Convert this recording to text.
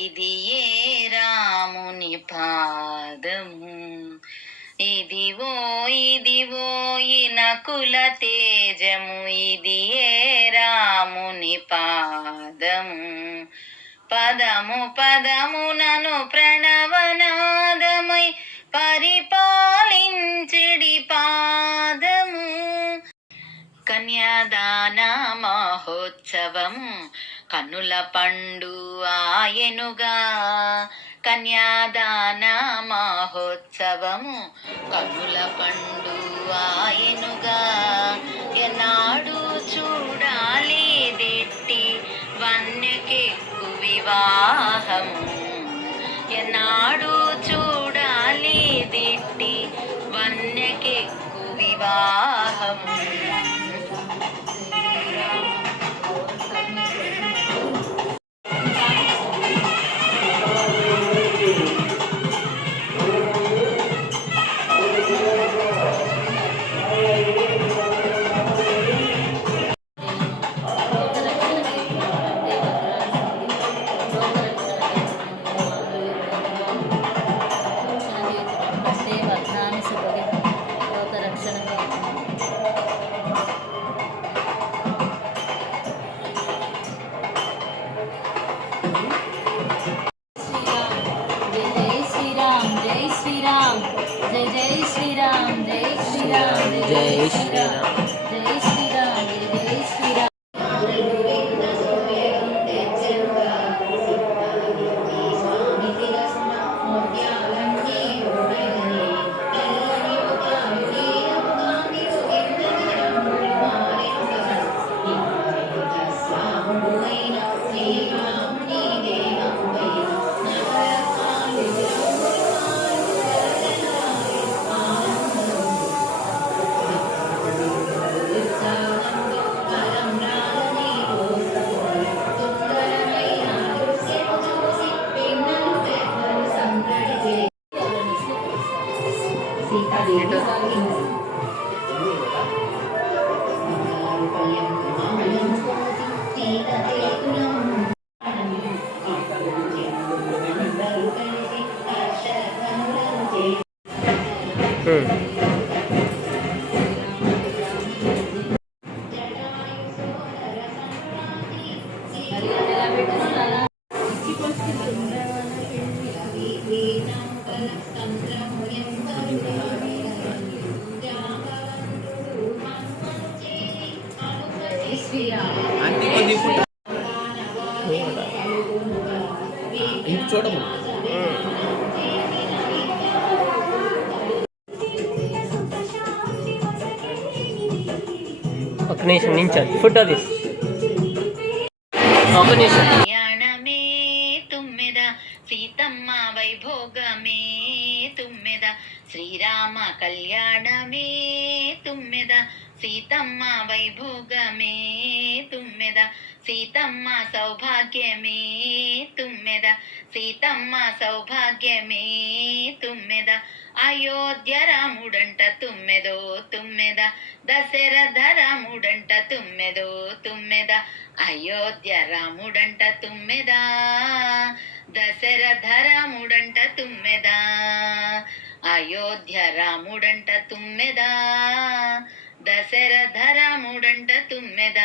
ఇది ఏ రాముని పాదము, ఇదివో ఇదివో ఇనకుల తేజము, ఇది ఏ రాముని పాదము. పదము పదమునను ప్రణవనాదమై పరిపాలించిడి పాదము. కన్యాదాన మహోత్సవము కన్నుల పండు ఆయనుగా, కన్యాదాన మహోత్సవము కన్నుల పండు ఆయనుగా. ఎన్నాడు చూడాలి దిట్టి వన్యకెక్కు వివాహము, ఎన్నాడు చూడాలి దిట్టి వన్యకెక్కు వివాహము. జై శ్రీరామ్. చూడము ఒక నిమిషం నించండి, ఫోటో తీసి ఒక నిమిషం. కళ్యాణమే తుమ్మెద సీతమ్మ వైభోగమే తుమ్మెద, శ్రీరామ కళ్యాణమే తుమ్మెద సీతమ్మ వైభోగమే తుమ్మెద, సీతమ్మ సౌభాగ్యమే తుమ్మెద, సీతమ్మ సౌభాగ్యమే తుమ్మెద. అయోధ్య రాముడంట తుమ్మెదో తుమ్మెద, దశరథ రాముడంట తుమ్మెదో తుమ్మెద, అయోధ్య రాముడంట తుమ్మెద, దశరథ రాముడంట తుమ్మెద, అయోధ్య రాముడంట తుమ్మెద, దశరథ రాముడంట తుమ్మెద.